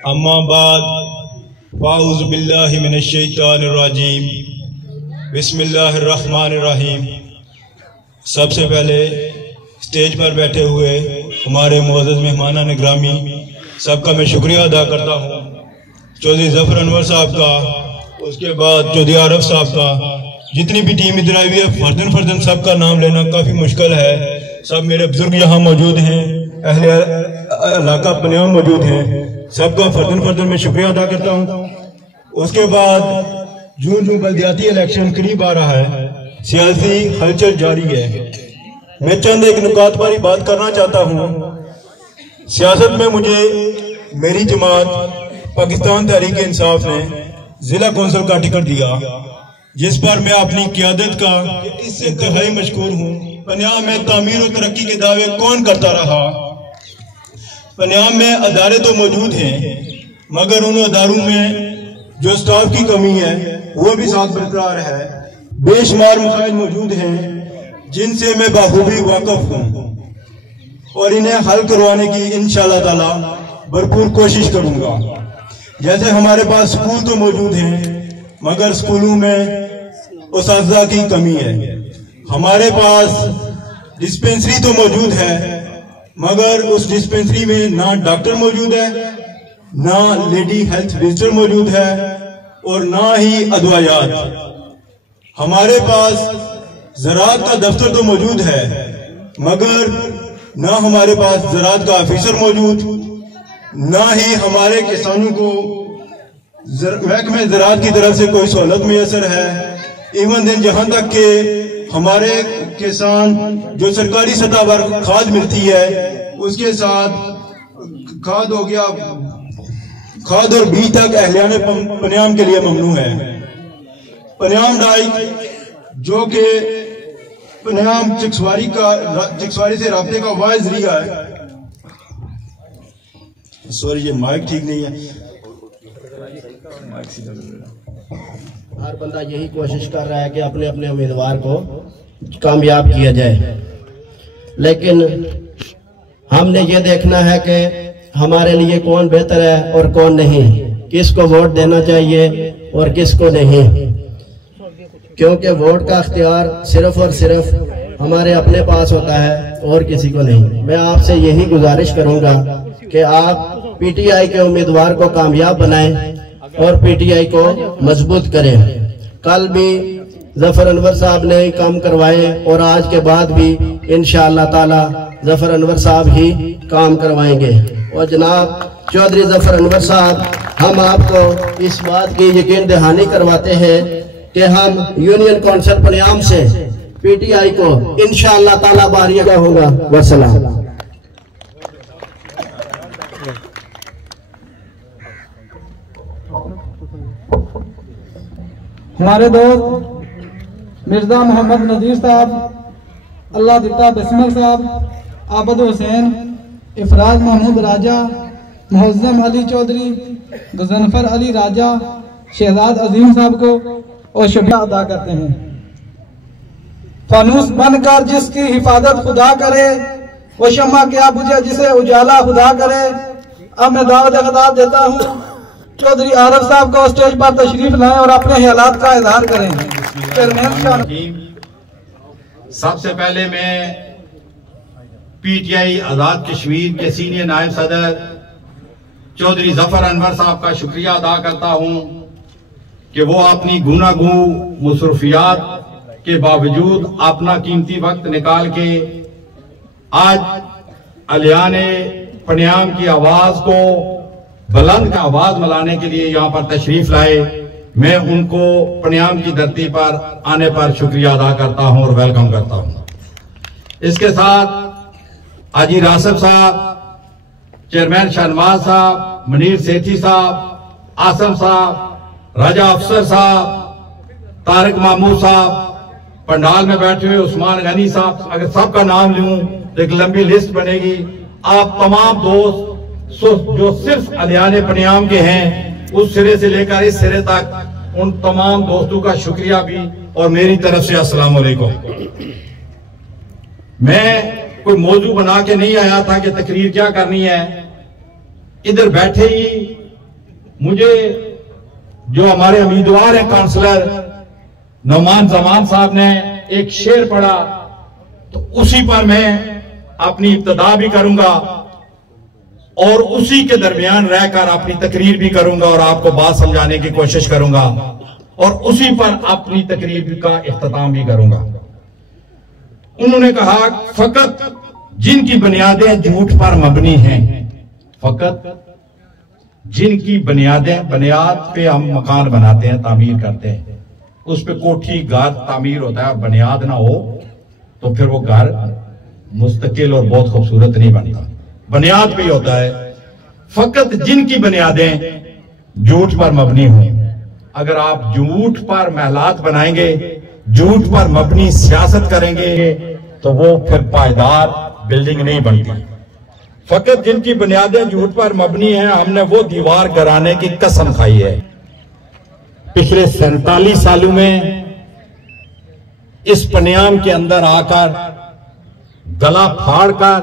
अम्मा बाद फ़ाऊज़ु बिल्लाहि मिनश्शैतानिर्रजीम बिस्मिल्लाहिर्रहमानिर्रहीम। सबसे पहले स्टेज पर बैठे हुए हमारे मुअज़्ज़ज़ मेहमानान ग्रामी सबका मैं शुक्रिया अदा करता हूँ। चौधरी ज़फ़र अनवर साहब का, उसके बाद चौधरी आरफ साहब का, जितनी भी टीम इधर आई हुई है फर्दन फर्दन सबका नाम लेना काफ़ी मुश्किल है। सब मेरे बुजुर्ग यहाँ मौजूद हैं, अहले इलाका पनियाम मौजूद हैं, सबका फर्दन फर्दन में शुक्रिया अदा करता हूँ। उसके बाद जून में बल्दियाती इलेक्शन करीब आ रहा है, सियासी हलचल जारी है। मैं चंद एक नुकात वाली बात करना चाहता हूँ। सियासत में मुझे मेरी जमात पाकिस्तान तहरीक इंसाफ ने जिला कौंसिल का टिकट दिया, जिस पर मैं अपनी क़ियादत का इंतहाई मशकूर हूँ। पंजाब में तामीर और तरक्की के दावे कौन करता रहा? पंजाब में अदारे तो मौजूद हैं, मगर उन अदारों में जो स्टाफ की कमी है वो भी साथ बरकरार है। बेशुमार मसाइल मौजूद हैं जिनसे मैं बाखूबी वाकिफ हूँ और इन्हें हल करवाने की इंशाअल्लाह ताला भरपूर कोशिश करूंगा। जैसे हमारे पास स्कूल तो मौजूद हैं, मगर स्कूलों में उस्ताज़ा की कमी है। हमारे पास डिस्पेंसरी तो मौजूद है, मगर उस डिस्पेंसरी में ना डॉक्टर मौजूद है, ना लेडी हेल्थ विजिटर मौजूद है और ना ही अदवायात। हमारे पास ज़राअत का दफ्तर तो मौजूद है, मगर ना हमारे पास ज़राअत का ऑफिसर मौजूद, ना ही हमारे किसानों को महकमे ज़राअत की तरफ से कोई सहूलत मैसर है। इवन दिन जहां तक के हमारे किसान जो सरकारी सतह पर खाद मिलती है उसके साथ खाद हो गया, खाद और बीज तक अहलियाने पनियाम के लिए ममनू है। पनियाम डाइक जो कि पनियाम चिक्सवारी से राब्ते का वाहिद जरिया है। सॉरी, ये माइक ठीक नहीं है। हर बंदा यही कोशिश कर रहा है कि अपने अपने उम्मीदवार को कामयाब किया जाए, लेकिन हमने ये देखना है कि हमारे लिए कौन बेहतर है और कौन नहीं, किसको वोट देना चाहिए और किसको नहीं, क्योंकि वोट का अख्तियार सिर्फ और सिर्फ हमारे अपने पास होता है और किसी को नहीं। मैं आपसे यही गुजारिश करूंगा कि आप पीटीआई के उम्मीदवार को कामयाब बनाएं और पीटीआई को मजबूत करें। कल भी ज़फ़र अनवर साहब ने काम करवाए और आज के बाद भी इंशाअल्लाह ताला ज़फ़र अनवर साहब ही काम करवाएंगे। और जनाब चौधरी ज़फ़र अनवर साहब, हम आपको इस बात की यकीन दहानी करवाते हैं कि हम यूनियन काउंसिल पनियाम से पीटीआई को इंशाअल्लाह ताला बारियागा होगा। वसलाम। हमारे दोस्त मिर्जा मोहम्मद नजीर साहब, अल्लाह दिता बिस्मिल साहब, आबद हुसैन, इफराज महमूद राजा, मुअज़्ज़म अली चौधरी, गज़नफर अली राजा, शहजाद अजीम साहब को और शुक्रिया अदा करते हैं। फानूस बनकर जिसकी हिफाजत खुदा करे, वो शम्मा क्या बुझे जिसे उजाला खुदा करे। अब मैं दावत खिताब देता हूँ चौधरी आरफ साहब को स्टेज पर तशरीफ लाएं और अपने हालात का इजहार करें। सबसे पहले मैं पीटीआई आजाद कश्मीर के सीनियर नायब सदर चौधरी ज़फ़र अनवर साहब का शुक्रिया अदा करता हूं कि वो अपनी गुनागू मसरूफियात के बावजूद अपना कीमती वक्त निकाल के आज अलियाने पनियाम की आवाज को बुलंद का आवाज मिलाने के लिए यहाँ पर तशरीफ लाए। मैं उनको पनियाम की धरती पर आने पर शुक्रिया अदा करता हूँ और वेलकम करता हूँ। इसके साथ हाजी रासिफ साहब, चेयरमैन शाहनवाज साहब, मुनीर सेठी साहब, आसम साहब, राजा अफसर साहब, तारिक महमूद साहब, पंडाल में बैठे हुए उस्मान गनी साहब, अगर सबका नाम लूं तो एक लंबी लिस्ट बनेगी। आप तमाम दोस्त जो सिर्फ अलियाने पनियाम के हैं, उस सिरे से लेकर इस सिरे तक उन तमाम दोस्तों का शुक्रिया भी और मेरी तरफ से अस्सलाम वालेकुम। मैं कोई मौजू बना के नहीं आया था कि तकरीर क्या करनी है। इधर बैठे ही मुझे जो हमारे उम्मीदवार हैं काउंसलर नौमान जमान साहब ने एक शेर पढ़ा, तो उसी पर मैं अपनी इब्तिदा भी करूंगा और उसी के दरमियान रहकर अपनी तकरीर भी करूंगा और आपको बात समझाने की कोशिश करूंगा और उसी पर अपनी तकरीर का इख्तिताम भी करूंगा। उन्होंने कहा, फकत जिनकी बुनियादें झूठ पर मबनी हैं, फकत जिनकी बुनियाद पे हम मकान बनाते हैं, तामीर करते हैं, उस पे कोठी घर तामीर होता है, बुनियाद ना हो तो फिर वो घर मुस्तकिल और बहुत खूबसूरत नहीं बनता, बुनियाद पे होता है। फकत जिनकी बुनियादें झूठ पर मबनी हों, अगर आप झूठ पर महलात बनाएंगे, झूठ पर मबनी सियासत करेंगे, तो वो फिर पायदार बिल्डिंग नहीं बनती। फकत जिनकी बुनियादें झूठ पर मबनी हैं, हमने वो दीवार गिराने की कसम खाई है। पिछले 47 सालों में इस पनियाम के अंदर आकर गला फाड़कर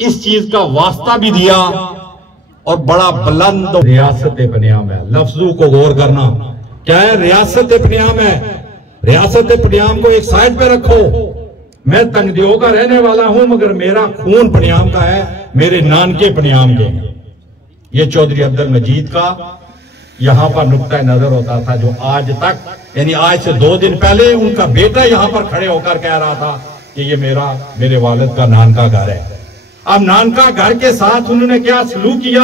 इस चीज का वास्ता भी दिया और बड़ा बुलंद रियासत पनियाम है। लफ्जों को गौर करना, क्या है? रियासत पनियाम है। रियासत पनियाम को एक साइड पे रखो। मैं तंगदियो का रहने वाला हूं, मगर मेरा खून पनियाम का है, मेरे नानके पनियाम के हैं। ये चौधरी अब्दुल मजीद का यहां पर नुक्ता नजर होता था, जो आज तक, यानी आज से 2 दिन पहले उनका बेटा यहां पर खड़े होकर कह रहा था कि ये मेरे वालिद का नानका घर है। अब नानका घर के साथ उन्होंने क्या सलूक किया,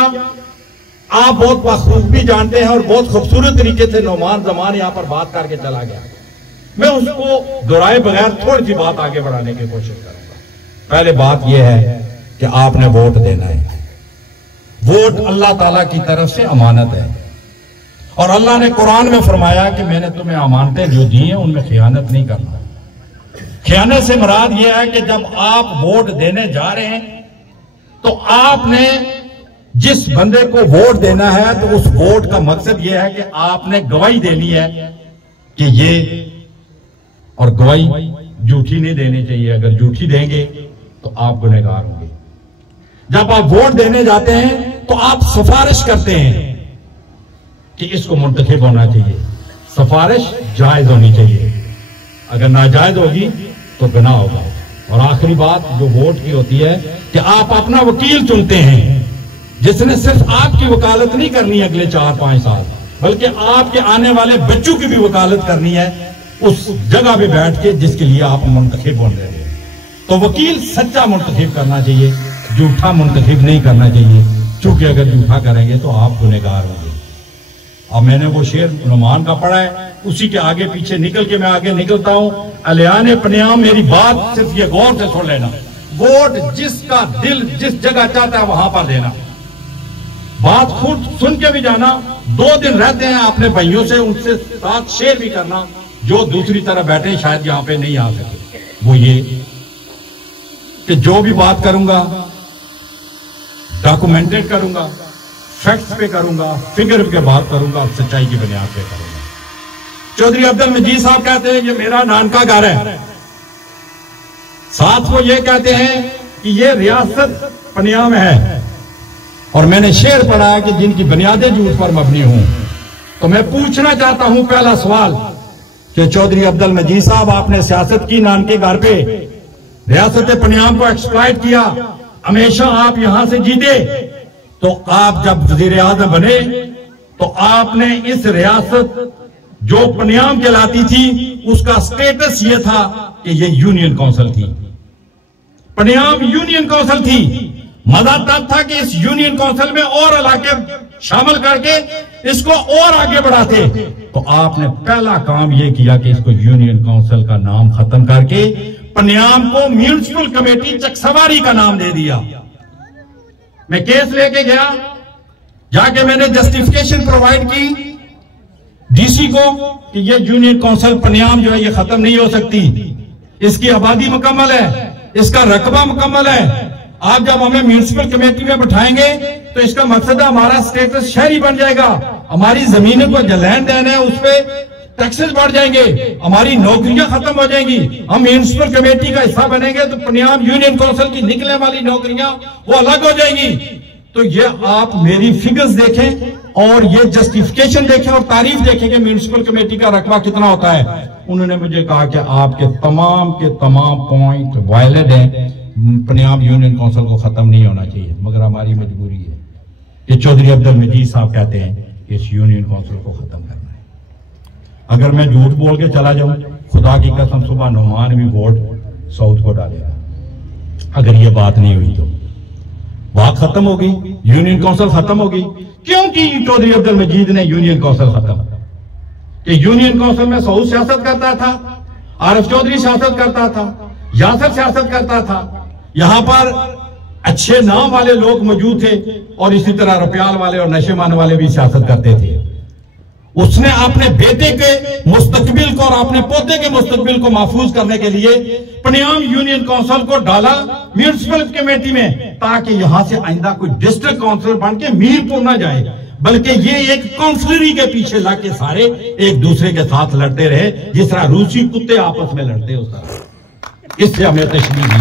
आप बहुत बखूबी जानते हैं और बहुत खूबसूरत तरीके से नौमान जमान यहां पर बात करके चला गया। मैं उसको दोहराए बगैर थोड़ी सी बात आगे बढ़ाने की कोशिश करूंगा। पहले बात यह है कि आपने वोट देना है। वोट अल्लाह ताला की तरफ से अमानत है और अल्लाह ने कुरान में फरमाया कि मैंने तुम्हें अमानतें जो दी हैं उनमें खियानत नहीं करना। खियानत से मुराद यह है कि जब आप वोट देने जा रहे हैं तो आपने जिस बंदे को वोट देना है, तो उस वोट का मकसद यह है कि आपने गवाही देनी है कि ये, और गवाही झूठी नहीं देनी चाहिए। अगर झूठी देंगे तो आप गुनहगार होंगे। जब आप वोट देने जाते हैं तो आप सिफारिश करते हैं कि इसको मुंतखब होना चाहिए। सिफारिश जायज होनी चाहिए, अगर नाजायज होगी तो गुनाह होगा। और आखिरी बात जो वोट की होती है कि आप अपना वकील चुनते हैं, जिसने सिर्फ आपकी वकालत नहीं करनी है अगले 4-5 साल, बल्कि आपके आने वाले बच्चों की भी वकालत करनी है उस जगह पे बैठ के जिसके लिए आप मुंतखब बन रहे हैं। तो वकील सच्चा मुंतखब करना चाहिए, झूठा मुंतखब नहीं करना चाहिए, क्योंकि अगर झूठा करेंगे तो आप गुनहगार होंगे। अब मैंने वो शेर नुमान का पढ़ा है, उसी के आगे पीछे निकल के मैं आगे निकलता हूं। अलियाने पनियाम, मेरी बात सिर्फ ये गौर से सुन लेना। वोट जिसका दिल जिस जगह चाहता है वहां पर देना। बात खुद सुन के भी जाना। 2 दिन रहते हैं अपने भाइयों से, उनसे साथ शेयर भी करना जो दूसरी तरफ बैठे शायद यहां पे नहीं आ सके। वो ये कि जो भी बात करूंगा डॉक्यूमेंटेड करूंगा, फैक्ट्स पे करूंगा, फिगर पे बात करूंगा, सच्चाई की बुनियाद पे करूंगा। चौधरी अब्दुल मजीद साहब कहते हैं ये मेरा नानका घर है, साथ वो ये कहते हैं कि ये रियासत पनियाम है, और मैंने शेर पढ़ा है कि जिनकी बुनियादें झूठ पर मबनी हों। तो मैं पूछना चाहता हूं पहला सवाल कि चौधरी अब्दुल मजीद साहब, आपने सियासत की नानके घर पे, रियासत पनियाम को एक्सप्लॉइट किया, हमेशा आप यहां से जीते। तो आप जब वजीर आज़म बने तो आपने इस रियासत जो पनियाम कहलाती थी उसका स्टेटस यह था कि यह यूनियन काउंसिल थी। पनियाम यूनियन काउंसिल थी। मजा तब था कि इस यूनियन काउंसिल में और इलाके शामिल करके इसको और आगे बढ़ाते। तो आपने पहला काम यह किया कि इसको यूनियन काउंसिल का नाम खत्म करके पनियाम को म्यूनिसिपल कमेटी चकसवारी का नाम दे दिया। मैं केस लेके गया, जाके मैंने जस्टिफिकेशन प्रोवाइड की डीसी को कि ये यूनियन काउंसिल पनियाम जो है ये खत्म नहीं हो सकती, इसकी आबादी मुकम्मल है, इसका रकबा मुकम्मल है। आप जब हमें म्यूनिसिपल कमेटी में बैठाएंगे तो इसका मकसद है हमारा स्टेटस शहरी बन जाएगा, हमारी जमीनों को जो लैंड देना है उस पर टैक्सेस बढ़ जाएंगे, हमारी नौकरियां खत्म हो जाएंगी। हम म्यूनिसिपल कमेटी का हिस्सा बनेंगे तो पनियाम यूनियन काउंसिल की निकलने वाली नौकरियां वो अलग हो जाएंगी। तो ये आप मेरी फिगर्स देखें और ये जस्टिफिकेशन देखें और तारीफ देखें कि म्यूनिसिपल कमेटी का रकबा कितना होता है। उन्होंने मुझे कहा कि आपके तमाम के तमाम पॉइंट वायलेट हैं, पंजाब यूनियन काउंसिल को खत्म नहीं होना चाहिए, मगर हमारी मजबूरी है कि चौधरी अब्दुल मजीद साहब कहते हैं कि इस यूनियन काउंसिल को खत्म करना है। अगर मैं झूठ बोल के चला जाऊं, खुदा की कसम सुबह नौमान भी वोट साउथ को डालेगा। अगर ये बात नहीं हुई तो बात खत्म हो गई, यूनियन काउंसिल खत्म हो गई। क्योंकि चौधरी अब्दुल मजीद ने यूनियन काउंसिल खत्म कि यूनियन काउंसिल में सऊद सियासत करता था, आरिफ चौधरी सियासत करता था, यासर सियासत करता था, यहां पर अच्छे नाम वाले लोग मौजूद थे और इसी तरह रुपयाल वाले और नशेमान वाले भी सियासत करते थे। उसने अपने बेटे के मुस्तकबिल को और अपने पोते के मुस्तकबिल को महफूज करने के लिए पंजाब यूनियन काउंसिल को डाला म्यूनिसिपल कमेटी में, ताकि यहां से आइंदा कोई डिस्ट्रिक्ट काउंसिलर बन के मीरपुर ना जाए, बल्कि ये एक काउंसिलरी के पीछे लग के सारे एक दूसरे के साथ लड़ते रहे, जिस तरह रूसी कुत्ते आपस में लड़ते उस तरह। इससे हमें तशबीह दी।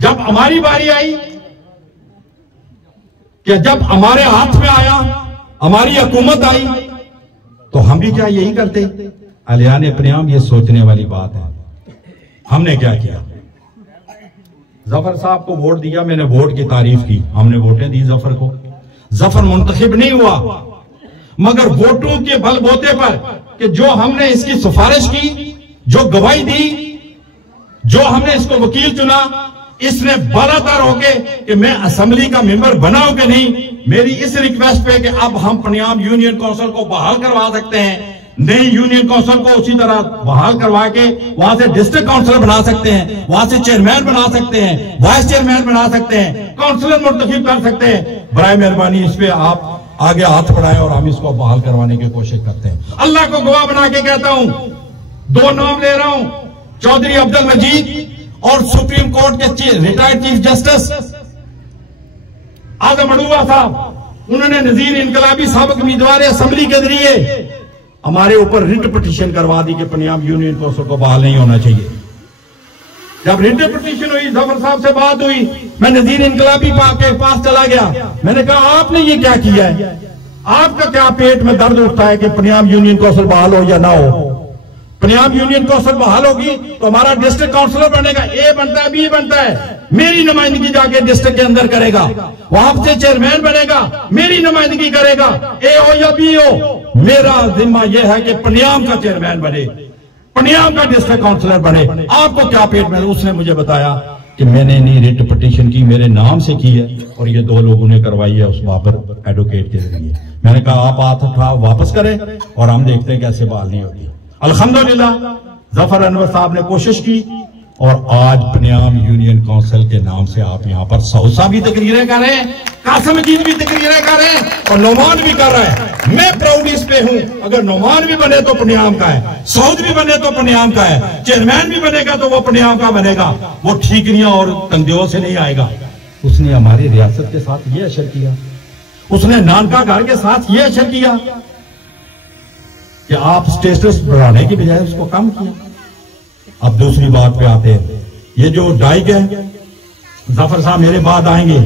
जब हमारी बारी आई कि जब हमारे हाथ में आया, हमारी हुकूमत आई, तो हम भी क्या यही करते? अलियान पंजाब ये सोचने वाली बात है। हमने क्या किया? जफर साहब को वोट दिया, मैंने वोट की तारीफ की, हमने वोटें दी जफर को। जफर मुंतखब नहीं हुआ, मगर वोटों के बलबूते पर कि जो हमने इसकी सिफारिश की, जो गवाही दी, जो हमने इसको वकील चुना, इसने बालातर होके कि मैं असेंबली का मेंबर बनाऊं कि नहीं, मेरी इस रिक्वेस्ट पे कि अब हम पंजाब यूनियन काउंसिल को बहाल करवा सकते हैं, नई यूनियन काउंसिल को उसी तरह बहाल करवा के वहां से डिस्ट्रिक्ट काउंसिलर बना सकते हैं, वहां से चेयरमैन बना सकते हैं, वाइस चेयरमैन बना सकते हैं, काउंसिलर मुंतखब कर सकते हैं। बराए मेहरबानी इस पे आप आगे हाथ बढ़ाएं और हम इसको बहाल करवाने की कोशिश करते हैं। अल्लाह को गवाह बना के कहता हूं, दो नाम ले रहा हूं, चौधरी अब्दुल मजीद और सुप्रीम कोर्ट के रिटायर्ड चीफ जस्टिस आजम अडूवा साहब। उन्होंने नजीर इनकलाबी साबिक उम्मीदवार असेंबली के जरिए हमारे ऊपर रिट पिटीशन करवा दी कि पंजाब यूनियन काउंसिल को बहाल नहीं होना चाहिए। जब रिट पिटीशन हुई, जफर साहब से बात हुई, मैं नजीर इनकलाबी के पास चला गया, मैंने कहा आपने ये क्या किया है? आपका क्या पेट में दर्द उठता है कि पंजाब यूनियन काउंसिल बहाल हो या ना हो? पंजाब यूनियन काउंसिल बहाल होगी तो हमारा डिस्ट्रिक्ट काउंसिलर बनेगा, ए बनता है, बी बनता है, मेरी नुमाइंदगी जाके डिस्ट्रिक्ट के अंदर करेगा, वहां से चेयरमैन बनेगा, मेरी नुमाइंदगी करेगा, ए हो या बी हो, मेरा जिम्मा यह है कि पंजाब का चेयरमैन बने, पंजाब का डिस्ट्रिक्ट काउंसिलर बने। आपको क्या पेट में? उसने मुझे बताया कि मैंने नहीं रिट पिटीशन की, मेरे नाम से की है और ये दो लोगों ने करवाई है उस बाबर एडवोकेट के जरिए। मैंने कहा आप हाथ उठाओ, वापस करें और हम देखते हैं कैसे बहाल नहीं होती। अल्हम्दुलिल्लाह जफर अनवर साहब ने कोशिश की और आज पंजाब यूनियन काउंसिल के नाम से आप यहां पर सऊसा भी तकरीरें कर रहे हैं, कासिम मजीद भी तकरीरें कर रहे हैं और नौमान भी कर रहा है। मैं प्राउड इस पे हूं, अगर नौमान भी बने तो पंजाब का है, सऊद भी बने तो पंजाब का है, चेयरमैन भी बनेगा तो वो पंजाब का बनेगा, वो ठीकरियां और तंगदेव से नहीं आएगा। उसने हमारी रियासत के साथ ये अशर किया, उसने नानका घर के साथ ये अशर किया कि आप स्टेटस बढ़ाने की बजाय उसको कम किया। अब दूसरी बात पे आते हैं, ये जो डाइक है, जफर साहब मेरे बाद आएंगे,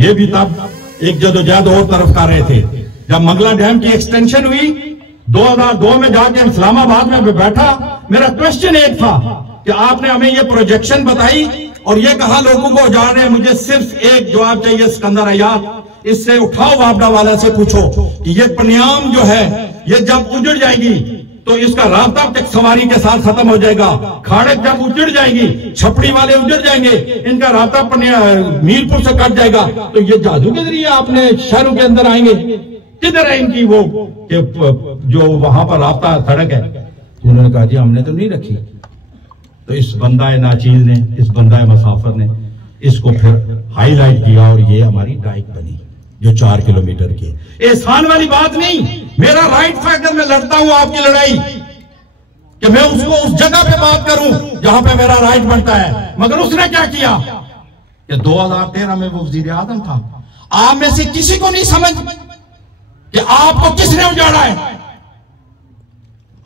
ये भी तब एक जदोजहद और तरफ कर रहे थे। जब मंगला डैम की एक्सटेंशन हुई 2002 में जाके इस्लामाबाद में बैठा, मेरा क्वेश्चन एक था कि आपने हमें ये प्रोजेक्शन बताई और ये कहा लोगों को उजाड़ रहे हैं, मुझे सिर्फ एक जवाब चाहिए सिकंदर अयाद, इससे उठाओ वापडा वाला से पूछो कि ये पंजाब जो है ये जब उजड़ जाएगी तो इसका रास्ता तक सवारी के साथ खत्म हो जाएगा, खाड़क जब उजड़ जाएगी, छपड़ी वाले उजड़ जाएंगे, इनका रास्ता मीरपुर से कट जाएगा, तो ये जादू के जरिए आपने शहरों के अंदर आएंगे, किधर है इनकी वो जो वहां पर रास्ता सड़क है? तो उन्होंने कहा जी हमने तो नहीं रखी। तो इस बंदा नाचीज ने, इस बंदा मुसाफिर ने इसको फिर हाईलाइट किया और ये हमारी डाइक बनी जो 4 किलोमीटर की। एहसान वाली बात नहीं, मेरा राइट था अगर मैं लड़ता हूं आपकी लड़ाई कि मैं उसको उस जगह पे बात करूं जहां पे मेरा राइट बनता है, मगर उसने क्या किया कि 2013 में वो वजीर आजम था। आप में से किसी को नहीं समझ कि आपको किसने उजाड़ा है?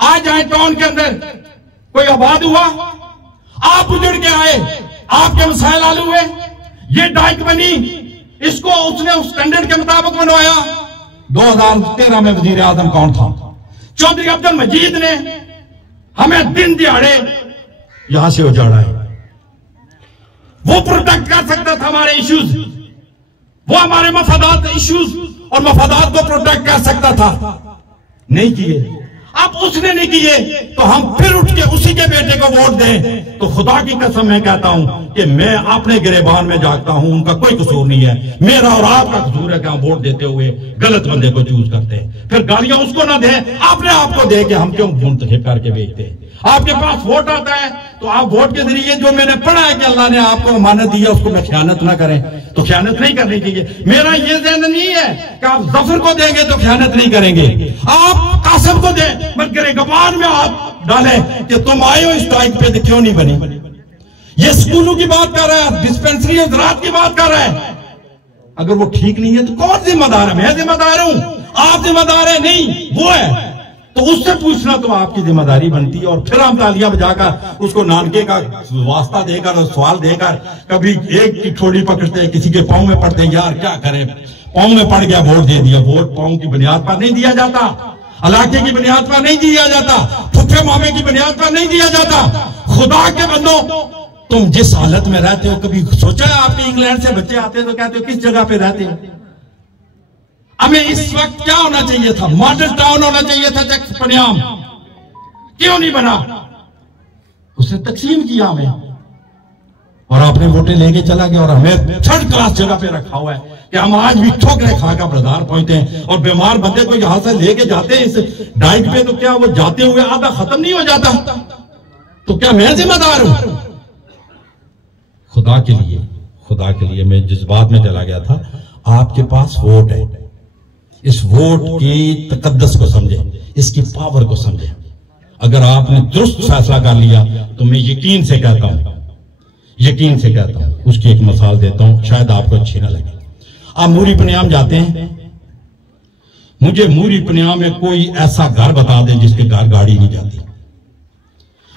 आज जाए टाउन के अंदर कोई आबाद हुआ, आप उजड़ के आए, आपके मसाइल हल हुए, ये डाइक बनी, इसको उसने उस स्टैंडर्ड के मुताबिक बनवाया। 2013 में वजीर आजम कौन था? चौधरी अब्दुल मजीद ने हमें दिन दिहाड़े यहां से उजाड़ा है। वो प्रोटेक्ट कर सकता था हमारे इश्यूज, वो हमारे मफादात इश्यूज और मफादात को प्रोटेक्ट कर सकता था, नहीं किए। अब उसने नहीं किए तो हम फिर उठ के उसी के बेटे को वोट दें, तो खुदा की कसम मैं कहता हूं कि मैं अपने गिरेबान में जागता हूं, उनका कोई कसूर नहीं है, मेरा और आपका कसूर है कि हम वोट देते हुए गलत बंदे को चूज करते हैं। फिर गालियां उसको ना दें, अपने आप को दे के हम क्यों मुंतखब करके बेचते हैं। आपके पास वोट आता है तो आप वोट के जरिए, जो मैंने पढ़ा है कि अल्लाह ने आपको अमानत दी है, उसको मैं खयानत ना करें, तो खयानत नहीं करनी चाहिए। मेरा ये ज़हन नहीं है कि आप जफर को देंगे तो खयानत नहीं करेंगे, आप कासिम को दें, मगर गबान में आप डालें कि तुम आए हो इस टाइप पे, तो क्यों नहीं बनी। ये स्कूलों की बात कर रहा है, डिस्पेंसरी और ज़राअत की बात कर रहा है। अगर वो ठीक नहीं है तो कौन जिम्मेदार है? मैं जिम्मेदार हूं, आप जिम्मेदार है नहीं, वो है। तो उससे पूछना तो आपकी जिम्मेदारी बनती है। और फिर हम तालियां बजाकर उसको नानके का वास्ता देकर और सवाल देकर, कभी एक की ठोड़ी पकड़ते हैं, किसी के पांव में पड़ते हैं, यार क्या करें, पांव में पड़ गया वोट दे दिया। वोट पांव की बुनियाद पर नहीं दिया जाता, इलाके की बुनियाद पर नहीं दिया जाता, फुफे मामे की बुनियाद पर नहीं दिया जाता। खुदा के बंदो, तुम जिस हालत में रहते हो, कभी सोचा है आपके इंग्लैंड से बच्चे आते हैं तो कहते हो किस जगह पे रहते हो? हमें इस वक्त क्या होना चाहिए था? मॉडल टाउन होना चाहिए था चक पनियाम, क्यों नहीं बना? उसने तकसीम किया हमें, और आपने वोटें लेके चला गया और हमें थर्ड क्लास जगह पे रखा हुआ है कि हम आज भी ठोकरे खाकर बाजार पहुंचते हैं। और बीमार बंदे को यहां से लेके जाते हैं इस डाइट पे, तो क्या वो जाते हुए आधा खत्म नहीं हो जाता? तो क्या मैं जिम्मेदार हूं? खुदा के लिए मैं जज्बात में चला गया था। आपके पास वोट है, इस वोट की तकद्दस को समझें, इसकी पावर को समझें। अगर आपने दुरुस्त फैसला कर लिया तो मैं यकीन से कहता हूं, उसकी एक मिसाल देता हूं, शायद आपको अच्छी ना लगे। आप मूरी पनियाम जाते हैं, मुझे मूरी पनियाम में कोई ऐसा घर बता दें जिसके घर गाड़ी नहीं जाती।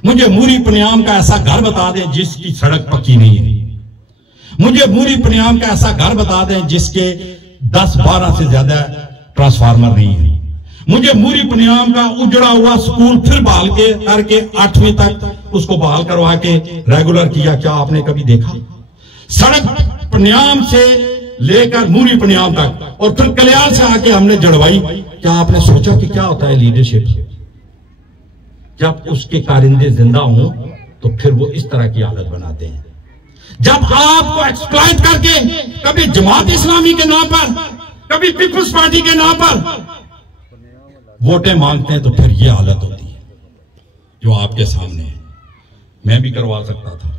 मुझे मूरी पनियाम का ऐसा घर बता दें जिसकी सड़क पक्की नहीं है। मुझे मूरी पनियाम का ऐसा घर बता दें जिसके 10-12 से ज्यादा ट्रांसफार्मर नहीं है। मुझे मूरी पनियाम का उजड़ा हुआ स्कूल फिर बहाल करके 8वीं तक उसको बहाल करवा के रेगुलर किया, क्या आपने कभी देखा? सड़क पनियाम से लेकर मूरी पनियाम तक और फिर कल्याण से आके हमने जड़वाई। क्या आपने सोचा कि क्या होता है लीडरशिप? जब उसके कारिंदे जिंदा हों तो फिर वो इस तरह की हालत बनाते हैं। जब आपको एक्सप्लॉइट करके, कभी जमात इस्लामी के नाम पर, कभी पीपल्स पार्टी के नाम पर वोटें मांगते हैं, तो फिर ये हालत होती है जो आपके सामने है। मैं भी करवा सकता था,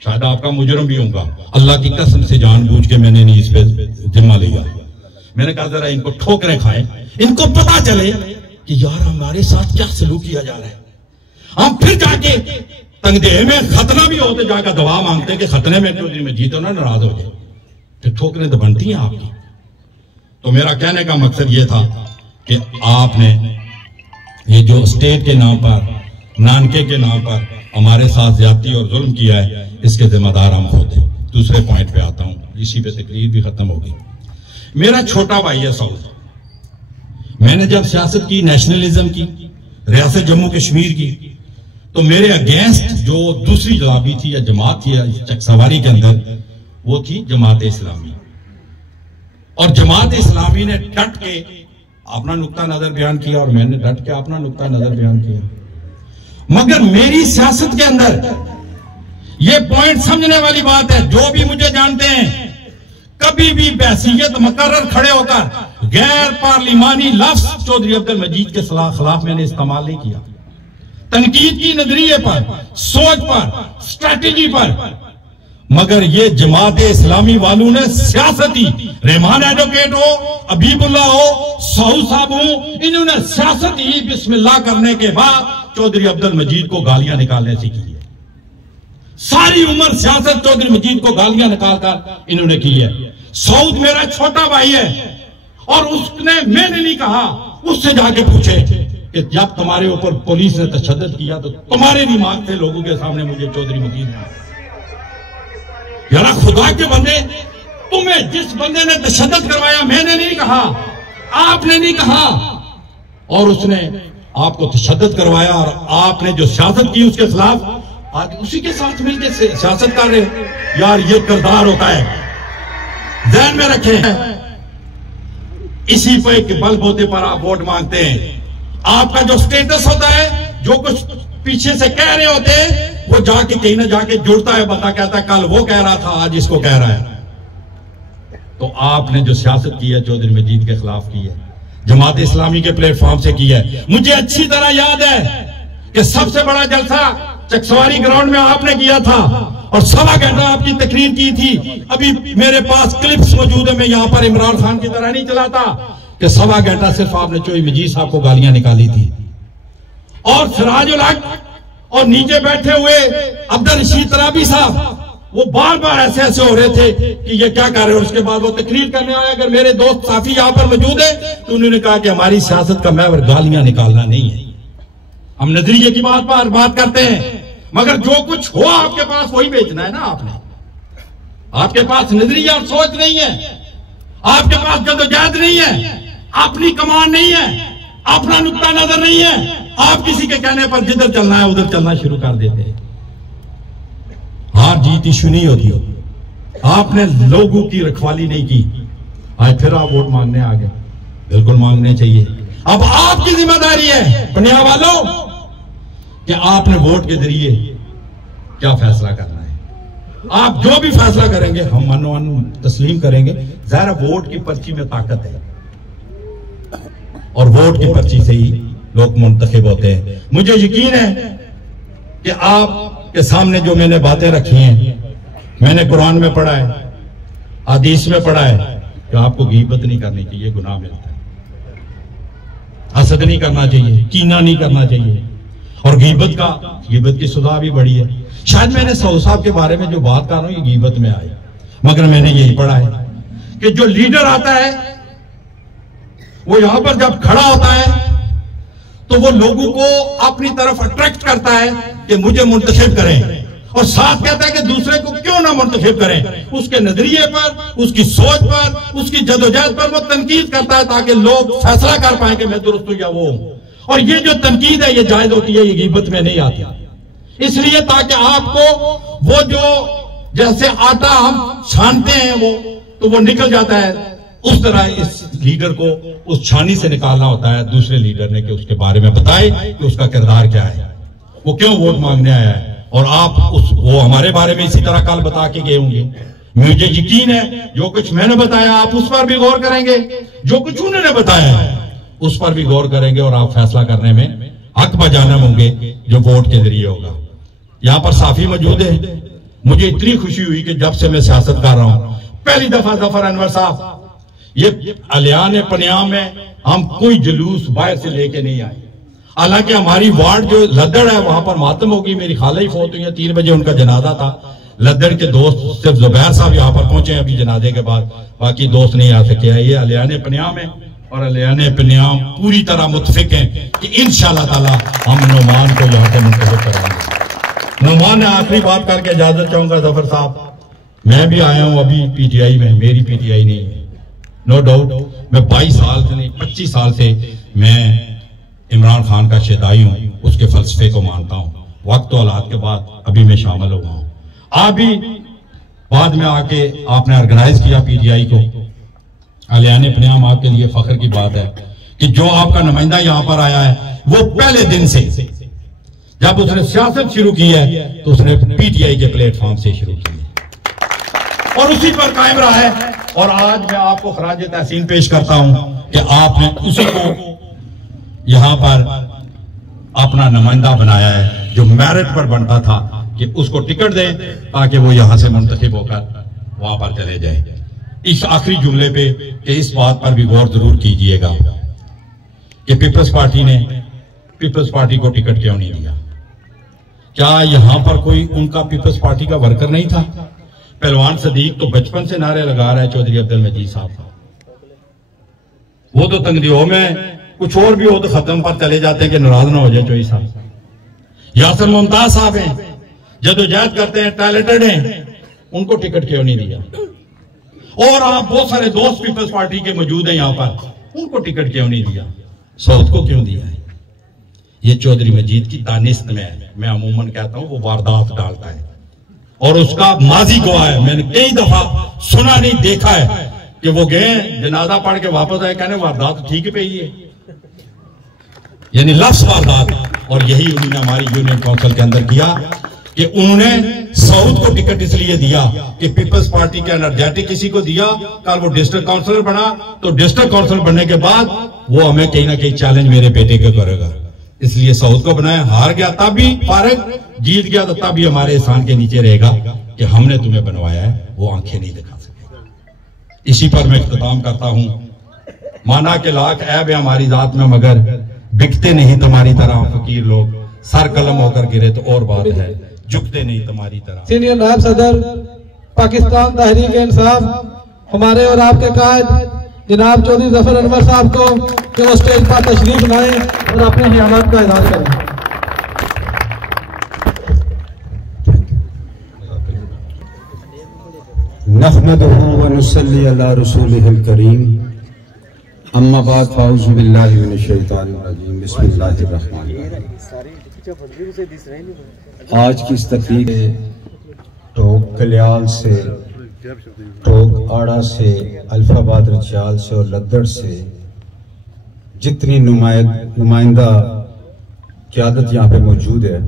शायद आपका मुजरम भी होगा। अल्लाह की कसम से जानबूझ के मैंने नहीं इस पे जिम्मा लिया। मैंने कहा जरा इनको ठोकरें खाएं, इनको पता चले कि यार हमारे साथ क्या सलूक किया जा रहा है। हम फिर जाके तंगदेह में खतना भी होते जाकर दवा मांगते कि खतने में चौधरी मजीद तो ना नाराज हो जाए, फिर ठोकरें तो बनती हैं आपकी। तो मेरा कहने का मकसद ये था कि आपने ये जो स्टेट के नाम पर, नानके के नाम पर हमारे साथ ज्यादती और जुल्म किया है, इसके जिम्मेदार हम खुद हैं। दूसरे पॉइंट पे आता हूं, इसी पे तकरीर भी खत्म होगी। मेरा छोटा भाई है साउथ। मैंने जब सियासत की, नेशनलिज्म की, रियासत जम्मू कश्मीर की, तो मेरे अगेंस्ट जो दूसरी जवाबी थी या जमात थी चकसवारी के अंदर, वो थी जमात इस्लामी। और जमात इस्लामी ने डट के अपना नुक्ता नजर बयान किया और मैंने डट के अपना नुक्ता नजर बयान किया। मगर मेरी सियासत के अंदर ये पॉइंट समझने वाली बात है, जो भी मुझे जानते हैं, कभी भी बहसीयत मुकर्रर खड़े होकर गैर पार्लिमानी लफ्ज चौधरी अब्दुल मजीद के खिलाफ मैंने इस्तेमाल नहीं किया। तनकीद की नजरिए पर, सोच पर, स्ट्रैटेजी पर। मगर ये जमात इस्लामी वालों ने सियासती, रहमान एडवोकेट हो, अबीबुल्ला हो, साहू साहब हो, इन्होंने सियासती बिस्मिल्लाह करने के बाद चौधरी अब्दुल मजीद को गालियां निकालने सीखी है। सारी उम्र सियासत चौधरी मजीद को गालियां निकालकर इन्होंने की है। सऊद मेरा छोटा भाई है और उसने, मैंने नहीं कहा, उससे जाके पूछे कि जब तुम्हारे ऊपर पुलिस ने तशद्दुद किया तो तुम्हारे दिमाग थे लोगों के सामने मुझे चौधरी मजीद ने यारा खुदा के बंदे, तुम्हें जिस बंदे ने तशद्दुद करवाया, मैंने नहीं कहा, आपने नहीं कहा, और उसने आपको तशद्दुद करवाया और आपने जो सियासत की उसके खिलाफ आज उसी के साथ मिलकर सियासत कर रहे हो। यार ये किरदार होता है, ध्यान में रखे हैं। इसी पे के बलबूते पर आप वोट मांगते हैं। आपका जो स्टेटस होता है, जो कुछ पीछे से कह रहे होते हैं, वो जाके कहीं ना जाके जुड़ता है। बंदा कहता है कल वो कह रहा था, आज इसको कह रहा है। तो आपने जो सियासत की है चौधरी मजीद के खिलाफ की है, जमात इस्लामी के प्लेटफॉर्म से की है। मुझे अच्छी तरह याद है कि सबसे बड़ा जलसा चकसवारी ग्राउंड में आपने किया था और 1.25 घंटा आपकी तकरीर की थी। अभी मेरे पास क्लिप्स मौजूद है, मैं यहां पर इमरान खान की तरह नहीं चलाता कि 1.25 घंटा सिर्फ आपने चौधरी मजीद साहब को गालियां निकाली थी। और सिराजुल हक और नीचे बैठे हुए अब्दुल रशीद तराबी साहब, वो बार बार ऐसे ऐसे हो रहे थे कि ये क्या कर रहे हैं। उसके बाद वो तकरीर करने आया। अगर मेरे दोस्त साफी यहां पर मौजूद है तो उन्होंने कहा कि हमारी सियासत का महवर गालियां निकालना नहीं है, हम नजरिए की बात करते हैं, मगर जो कुछ हो आपके पास वही बेचना है ना। आपके पास नजरिया और सोच नहीं है, आपके पास जदोजहद नहीं है, अपनी कमान नहीं है, अपना नुक्ता नजर नहीं है। आप किसी के कहने पर जिधर चलना है उधर चलना शुरू कर देते हैं। हार जीत इशू नहीं होती। आपने लोगों की रखवाली नहीं की, आज फिर आप वोट मांगने आ गए। बिल्कुल मांगने चाहिए। अब आपकी जिम्मेदारी है पंजाब वालों कि आपने वोट के जरिए क्या फैसला करना है। आप जो भी फैसला करेंगे हम मनोमन तस्लीम करेंगे। जरा वोट की पर्ची में ताकत है और वोट की पर्ची से ही लोग मुंतखब होते हैं। मुझे यकीन है कि आपके सामने जो मैंने बातें रखी हैं, मैंने कुरान में पढ़ा है, हदीस में पढ़ा है कि आपको गीबत नहीं करनी चाहिए, गुनाह मिलता है। हसद नहीं करना चाहिए, कीना नहीं करना चाहिए, और गीबत की सजा भी बड़ी है। शायद मैंने सऊद साहब के बारे में जो बात कर रहा हूं ये गीबत में आई, मगर मैंने यही पढ़ा है कि जो लीडर आता है वो यहां पर जब खड़ा होता है तो वो लोगों को अपनी तरफ अट्रैक्ट करता है कि मुझे मुंतखब करें, और साथ कहता है कि दूसरे को क्यों ना मुंतखब करें। उसके नजरिए पर, उसकी सोच पर, उसकी जदोजहद पर वो तनकीद करता है ताकि लोग फैसला कर पाए कि मैं दुरुस्त हूं या वो हूं। और ये जो तनकीद है ये जायज होती है, ये गीबत में नहीं आती। इसलिए ताकि आपको वो जो जैसे आटा हम छानते हैं वो निकल जाता है, उस तरह इस लीडर को उस छानी से निकालना होता है दूसरे लीडर ने, कि उसके बारे में बताए कि उसका किरदार क्या है, वो क्यों वोट मांगने आया है। और आप वो हमारे बारे में इसी तरह कल बता के गए होंगे। मुझे यकीन है जो कुछ मैंने बताया आप उस पर भी गौर करेंगे, जो कुछ उन्होंने बताया है उस पर भी गौर करेंगे, और आप फैसला करने में हक बजाना होंगे जो वोट के जरिए होगा। यहां पर साफी मौजूद है। मुझे इतनी खुशी हुई कि जब से मैं सियासत कर रहा हूं, पहली दफा जफर अनवर साहब ये अलियान पनियाम में हम कोई जुलूस बाहर से लेके नहीं आए। हालांकि हमारी वार्ड जो लद्दड़ है वहां पर मातम होगी, मेरी खाला ही फौत हुई है, 3 बजे उनका जनाजा था। लद्दड़ के दोस्त सिर्फ जुबैर साहब यहाँ पर पहुंचे अभी जनाजे के बाद, बाकी दोस्त नहीं आ सके हैं। ये अलियान पनियाम है और अलियान पनियाम पूरी तरह मुतफिक हैं कि इंशाअल्लाह ताला हम नुमान को यहाँ से मुंतखब करेंगे। नुमान ने आखिरी बात करके इजाजत चाहूंगा। जफर साहब, मैं भी आया हूं अभी पीटीआई में, मेरी पीटीआई नहीं है, नो डाउट। मैं 22 साल से नहीं 25 साल से मैं इमरान खान का शेदाई हूं, उसके फलसफे को मानता हूं। वक्त और हालात के बाद अभी मैं शामिल हुआ हूं। आप भी बाद में आके आपने ऑर्गेनाइज किया पीटीआई को। अलियान पनियाम आपके लिए फख्र की बात है कि जो आपका नुमाइंदा यहां पर आया है वो पहले दिन से जब उसने सियासत शुरू की है तो उसने पीटीआई के प्लेटफॉर्म से शुरू की है और उसी पर कायम रहा है। और आज मैं आपको खराज तहसीन पेश करता हूं कि आपने उसी को यहां पर अपना नुमाइंदा बनाया है जो मेरिट पर बनता था कि उसको टिकट दें ताकि वो यहां से मुंतखब होकर वहां पर चले जाए। इस आखिरी जुमले पे कि इस बात पर भी गौर जरूर कीजिएगा कि पीपल्स पार्टी ने पीपल्स पार्टी को टिकट क्यों नहीं दिया। क्या यहां पर कोई उनका पीपल्स पार्टी का वर्कर नहीं था? पहलवान सदीक तो बचपन से नारे लगा रहा है चौधरी अब्दुल मजीद साहब, वो तो तंगदियों में कुछ और भी हो तो खत्म पर चले जाते हैं कि नाराज ना हो जाए चौधरी साहब। यासर मुमताज साहब हैं, जदोजहद करते हैं, टैलेंटेड हैं, उनको टिकट क्यों नहीं दिया? और आप बहुत सारे दोस्त पीपल्स पार्टी के मौजूद हैं यहां पर, उनको टिकट क्यों नहीं दिया? साउथ को क्यों दिया है? ये चौधरी मजीद की दानिश में है। मैं अमूमन कहता हूं वो वारदात डालता है और उसका माजी गवाह है। मैंने कई दफा सुना नहीं देखा है कि वो गए जनाजा पढ़ के वापस आए कहने वारदात ठीक पे ही है, यानी लफ्ज वारदात। और यही उन्होंने हमारी यूनियन काउंसिल के अंदर किया कि उन्होंने साउथ को टिकट इसलिए दिया कि पीपल्स पार्टी के एनर्जेटिक किसी को दिया, कल वो डिस्ट्रिक्ट काउंसिलर बना तो डिस्ट्रिक्ट काउंसिलर बनने के बाद वो हमें कहीं ना कहीं चैलेंज मेरे बेटे को करेगा, इसलिए साउथ को बनाया। हार गया तब भी फारग, जीत गया तो तब भी हमारे एहसान के नीचे रहेगा कि हमने तुम्हें बनवाया है, वो आंखें नहीं दिखा सकेगा। इसी पर मैं इख्तिताम करता हूं। माना के लाख ऐब है हमारी जात में मगर बिकते नहीं तुम्हारी तरह फकीर लोग, सर कलम होकर गिरे तो और बात है, झुकते नहीं तुम्हारी तरह। सीनियर नायब सदर पाकिस्तान तहरीक इंसाफ हमारे और आपके कायद जनाब चौधरी जफर अनवर साहब को कि वो स्टेज पर तशरीफ लाएं और अपने ख्यालात का इज़हार करें। नहमदुहु व नुसल्ली अला रसूलिहिल करीम, अम्मा बाद फाऊज़ु बिल्लाहि मिनश शैतानिर रजीम, बिस्मिल्लाहिर रहमानिर रहीम। आज की इस तकरीर टोक कल्याल से, टोक आड़ा से, अल्फाबाद रचाल से और लद्दड़ से जितनी नुमाइंदा क़यादत यहाँ पे मौजूद है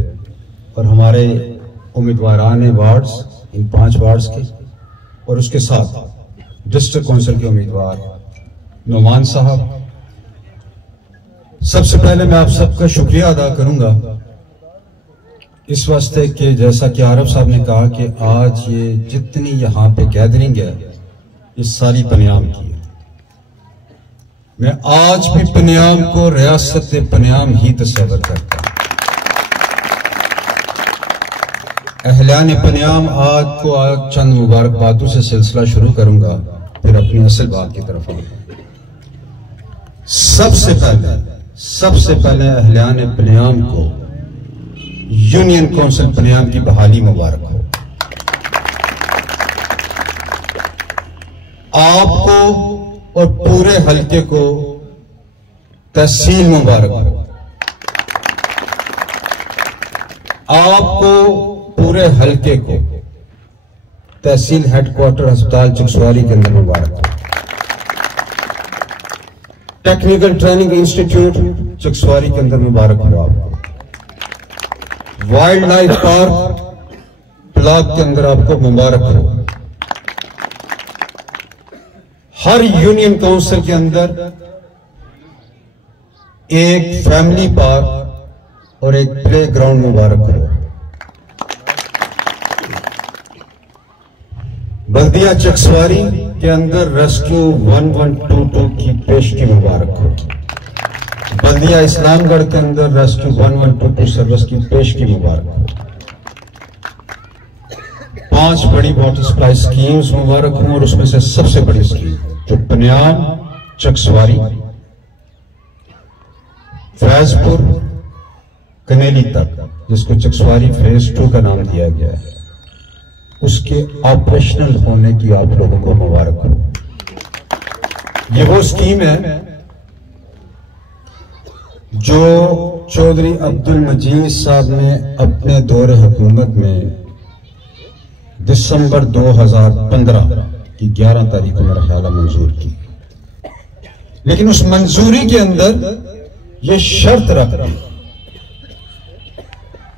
और हमारे उम्मीदवारान वार्ड्स, इन 5 वार्ड्स के, और उसके साथ डिस्ट्रिक्ट काउंसिल के उम्मीदवार नुमान साहब, सबसे पहले मैं आप सबका शुक्रिया अदा करूंगा इस वास्ते कि जैसा कि आरफ साहब ने कहा कि आज ये जितनी यहाँ पे गैदरिंग है ये सारी पनियाम की है। मैं आज भी पनियाम को रियासत पनियाम ही तस्वर करता हूं। अहलान पनियाम आज को आज चंद मुबारकबादों से सिलसिला शुरू करूंगा, फिर अपनी असल बात की तरफ आऊंगा। सबसे पहले अहलान पनियाम को यूनियन काउंसिल पनियाम की बहाली मुबारक हो। आपको और पूरे हल्के को तहसील मुबारक हो। आपको पूरे हल्के को तहसील हेडक्वार्टर अस्पताल चकसवारी के अंदर मुबारक हो। टेक्निकल ट्रेनिंग इंस्टीट्यूट चकसवारी के अंदर मुबारक हो आपको। वाइल्ड लाइफ पार्क ब्लॉक के अंदर आपको मुबारक हो। हर यूनियन काउंसिल के अंदर एक फैमिली पार्क और एक प्ले ग्राउंड मुबारक हो। बल्दिया चकसवारी के अंदर रेस्क्यू 1122 की पेशगी मुबारक हो। बल्दिया इस्लामगढ़ के अंदर रेस्क्यू 1122 सर्विस की पेशगी मुबारक हो। 5 बड़ी वाटर सप्लाई स्कीम्स मुबारक हो और उसमें से सबसे बड़ी स्कीम जो पनियाम चकसवारी फैजपुर कनेली तक, जिसको चकसवारी फेज 2 का नाम दिया गया है, उसके ऑपरेशनल होने की आप लोगों को मुबारक हो। ये वो स्कीम है जो चौधरी अब्दुल मजीद साहब ने अपने दौरे हुकूमत में दिसंबर 2015 की 11 तारीख को मेरा ख्याल मंजूर की, लेकिन उस मंजूरी के अंदर यह शर्त रख दी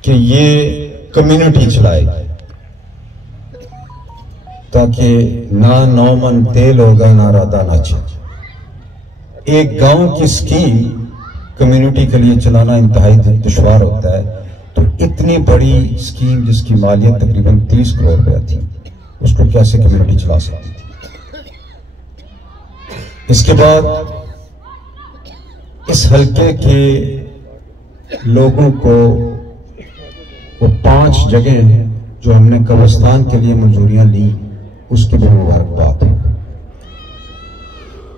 कि ये कम्युनिटी चलाएगी, ताकि ना 9 मन तेल होगा ना राधा नाचे। एक गांव की स्कीम कम्युनिटी के लिए चलाना इंतहाई दुश्वार होता है, तो इतनी बड़ी स्कीम जिसकी मालियत तकरीबन 30 करोड़ रुपया थी, उसको कैसे कम्युनिटी चला सकती थी। इसके बाद इस हल्के के लोगों को वो 5 जगह जो हमने कब्रिस्तान के लिए मंजूरियां ली, उसकी भी मुबारकबाद है।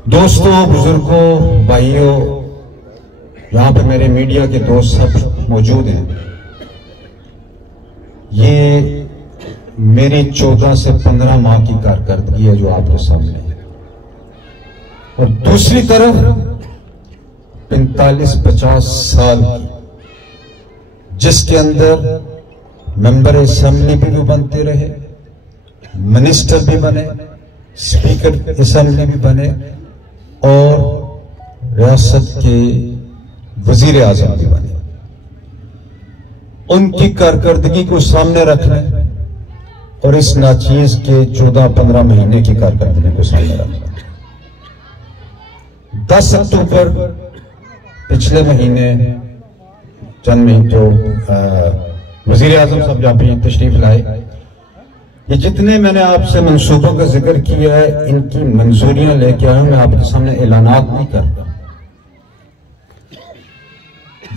दोस्तों, बुजुर्गों, भाइयों, यहां पे मेरे मीडिया के दोस्त सब मौजूद हैं। ये मेरी 14 से 15 माह की कारकर्दगी है जो आपके सामने है, और दूसरी तरफ 45-50 साल की, जिसके अंदर मेंबर असेंबली भी बनते रहे, मिनिस्टर भी बने, स्पीकर असेंबली भी बने और रियासत के वजीर आजम भी बने। उनकी कारकर्दगी को सामने रखना और इस नाचीज के 14-15 महीने की कारकर्दगी को सामने रखना। 10 अक्टूबर पिछले महीने चंद में जो वजीर आजम साहब जहां पे तशरीफ लाए, ये जितने मैंने आपसे मंसूबों का जिक्र किया है, इनकी मंजूरियां लेके आया हूं। मैं आपके सामने ऐलानात नहीं करता।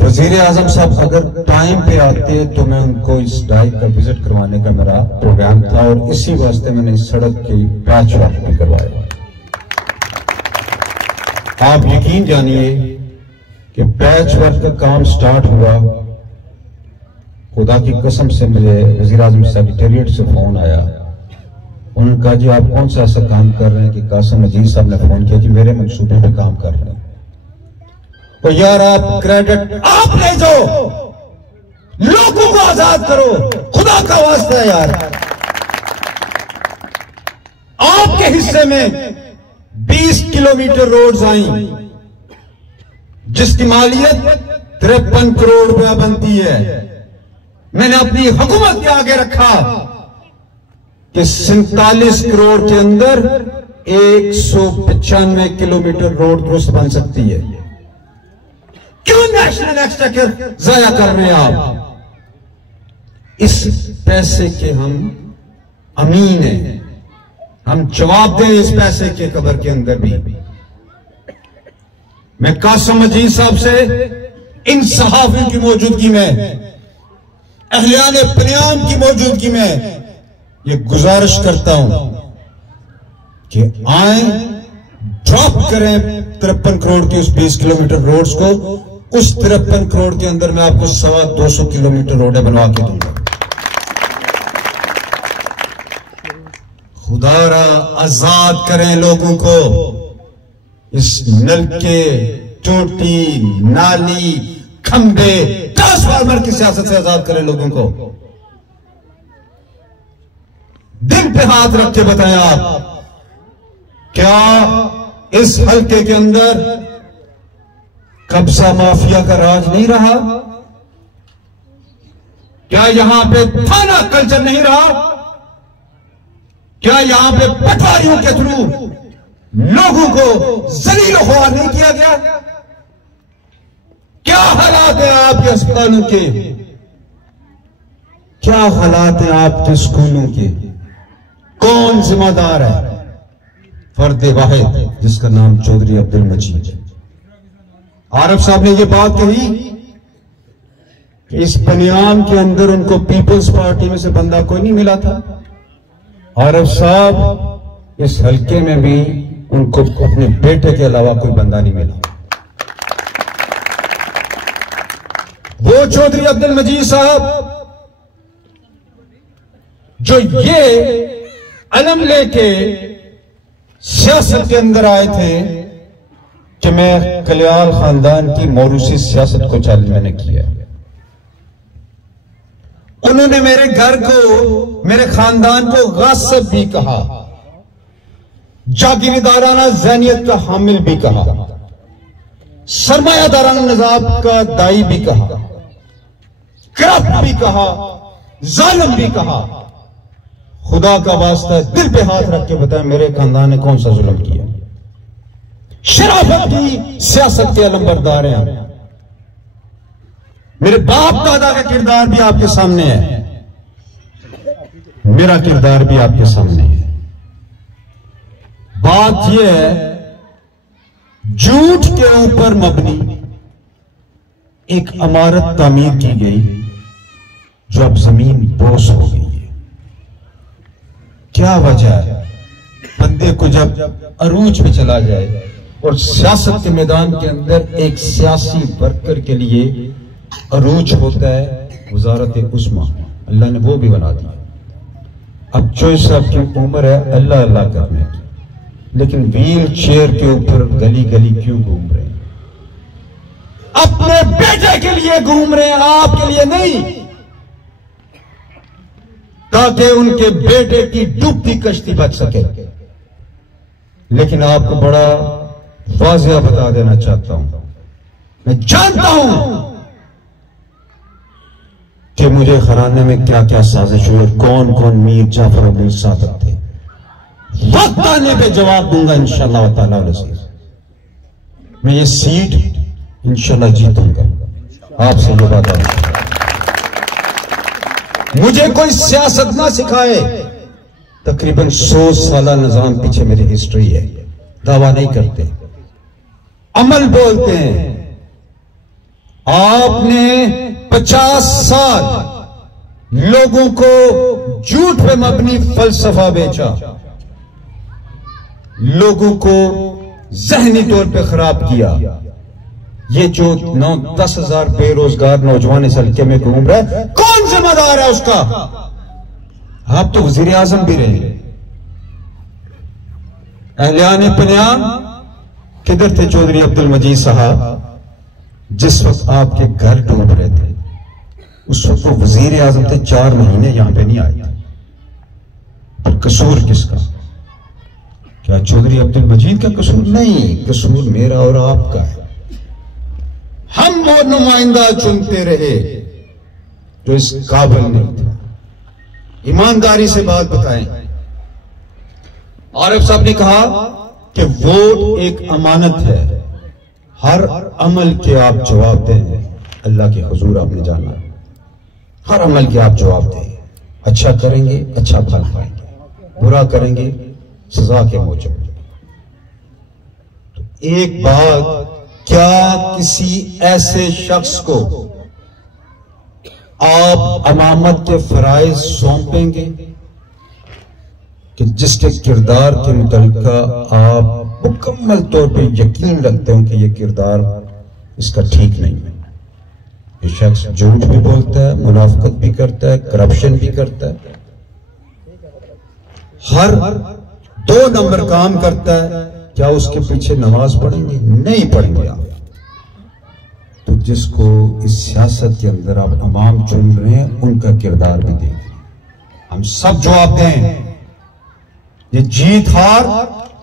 वजीर आजम साहब अगर टाइम पे आते तो मैं उनको इस डाइक का विजिट करवाने का मेरा प्रोग्राम था, और इसी वास्ते मैंने इस सड़क की पैच वर्क भी करवाया। आप यकीन जानिए कि पैच वर्क का काम स्टार्ट हुआ, खुदा की कसम से मुझे वजीर आजम सेक्रेटेरिएट से फोन आया। उन्होंने कहा जी आप कौन सा ऐसा काम कर रहे हैं कि कासिम मजीद साहब ने फोन किया कि मेरे मंसूबे पे काम कर रहे हैं। तो यार आप क्रेडिट आप ले जाओ, लोगों को आजाद करो, खुदा का वास्ता है यार। आपके हिस्से में 20 किलोमीटर रोड्स आई जिसकी मालियत 53 करोड़ रुपया बनती है। मैंने अपनी हुकूमत के आगे रखा कि 47 करोड़ के अंदर 195 किलोमीटर रोड दुरुस्त बन सकती है। क्यों नेशनल एक्सचेकर जाया कर रहे हैं आप? इस पैसे के हम अमीन हैं, हम जवाब दें इस पैसे के कब्र के अंदर भी। मैं कासिम मजीद साहब से इन सहाफियों की मौजूदगी में, अहलियाने पनियाम की मौजूदगी में ये गुजारिश करता हूं कि आए, ड्रॉप करें 53 करोड़ की उस 20 किलोमीटर रोड्स को। उस 53 करोड़ के अंदर मैं आपको 250 किलोमीटर रोडें बनवा के दूंगा। खुदारा आजाद करें लोगों को, इस नलके, टोटी, नाली, खंबे, ट्रांसफार्मर की सियासत से आजाद करें लोगों को। दिल पे हाथ रख के बताएं आप, क्या इस हल्के के अंदर कब्जा माफिया का राज नहीं रहा? क्या यहां पे थाना कल्चर नहीं रहा? क्या यहां पे पटवारियों के थ्रू लोगों को जलील ख्वार नहीं किया गया? क्या हालात है आपके अस्पतालों के? क्या हालात है आपके स्कूलों के? कौन जिम्मेदार है? फर्द वाहिद जिसका नाम चौधरी अब्दुल मजीद है। आरफ साहब ने यह बात कही कि इस बनियाम के अंदर उनको पीपल्स पार्टी में से बंदा कोई नहीं मिला था। आरफ साहब इस हल्के में भी उनको अपने बेटे के अलावा कोई बंदा नहीं मिला। वो चौधरी अब्दुल मजीद साहब जो ये अलम लेके सियासत के अंदर आए थे कि मैं कल्याण खानदान की मौरूसी सियासत को चैलेंज मैंने किया। उन्होंने मेरे घर को, मेरे खानदान को गासिब भी कहा, जागीरदाराना ज़हनियत का हामिल भी कहा, सरमायादाराना निज़ाम का दाई भी कहा, करप्ट भी कहा, जालिम भी कहा। खुदा का वास्ता दिल पे हाथ रख के बताएं मेरे खानदान ने कौन सा जुल्म किया? शराफत की सियासत के अलंबरदार हैं। मेरे बाप दादा का किरदार भी आपके सामने है, मेरा किरदार भी आपके सामने है। बात यह है, झूठ के ऊपर मबनी एक इमारत तामीर की गई जो अब जमीन बोस हो गई है। क्या वजह है? बंदे को जब अरूज पे चला जाए और सियासत के मैदान के अंदर एक सियासी वर्कर के लिए अरूज होता है वजारत उस्मा, अल्लाह ने वो भी बना दिया। अब चौधरी साहब की उम्र है अल्लाह अल्लाह करने की, लेकिन व्हील चेयर के ऊपर गली गली क्यों घूम रहे हैं? अपने बेटे के लिए घूम रहे हैं, आपके लिए नहीं, ताकि उनके बेटे की डूबती कश्ती बच सके। लेकिन आपको बड़ा वाज़ेह बता देना चाहता हूं, मैं जानता हूं कि मुझे खराने में क्या क्या साजिश हुई, कौन कौन मीर जाफर और मीर सादत थे। वक्त आने पे जवाब दूंगा इंशाअल्लाह ताला नसीब। मैं ये सीट इंशाअल्लाह जीतूंगा, आपसे ये बात है। मुझे कोई सियासत ना सिखाए, तकरीबन 100 साल निजाम पीछे मेरी हिस्ट्री है। दावा नहीं करते, अमल बोलते हैं। आपने 50 साल लोगों को झूठ पे मबनी फलसफा बेचा, लोगों को ज़हनी तौर पे खराब किया। ये जो 9-10 हजार बेरोजगार नौजवान इस हल्के में घूम रहे हैं, कौन जिम्मेदार है उसका? आप तो वजीर आजम भी रहे। अहलियान पंजाब किधर थे चौधरी अब्दुल मजीद साहब जिस वक्त आपके घर डूब रहे थे? उस वक्त वो वजीर आजम थे, 4 महीने यहां पे नहीं आए थे। पर कसूर किसका? क्या चौधरी अब्दुल मजीद का कसूर? नहीं, कसूर मेरा और आपका है। हम वो नुमाइंदा चुनते रहे जो इस काबिल नहीं था। ईमानदारी से बात बताएं। आरिफ साहब ने कहा कि वोट एक अमानत है, हर अमल के आप जवाब दें। अल्लाह के हुजूर आपने जाना, हर अमल के आप जवाब दें। अच्छा करेंगे अच्छा फल पाएंगे, बुरा करेंगे सजा के मूजब। तो एक बात, क्या किसी ऐसे शख्स को आप अमामत के फराइज सौंपेंगे कि जिसके किरदार के मुतल्लिका आप मुकम्मल तौर पे यकीन रखते हो कि यह किरदार इसका ठीक नहीं है? ये शख्स झूठ भी बोलता है, मुनाफिकत भी करता है, करप्शन भी करता है, हर 2 नंबर काम करता है। क्या उसके पीछे नमाज पढ़ेंगे? नहीं पढ़ेंगे आप। तो जिसको इस सियासत के अंदर आप अमाम चुन रहे हैं, उनका किरदार भी देखिए। हम सब जवाब दें। ये जीत हार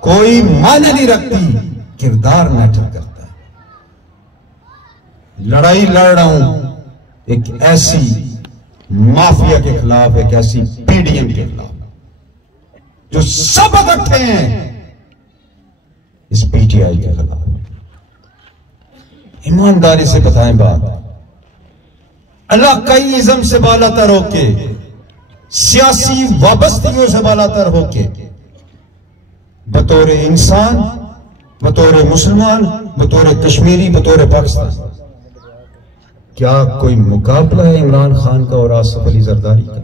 कोई मायने नहीं रखती, किरदार मैटर करता है। लड़ाई लड़ रहा हूं एक ऐसी माफिया के खिलाफ, एक ऐसी पीडीएम के खिलाफ जो सब इकट्ठे हैं इस पीटीआई के खिलाफ। ईमानदारी से बताएं बात। अल्लाह कई इज़्म से बालातर होके, सियासी वाबस्तगियों से बालातर होके, बतौर इंसान, बतौर मुसलमान, बतौर कश्मीरी, बतौर पाकिस्तान, क्या कोई मुकाबला है इमरान खान का और आसिफ अली जरदारी का?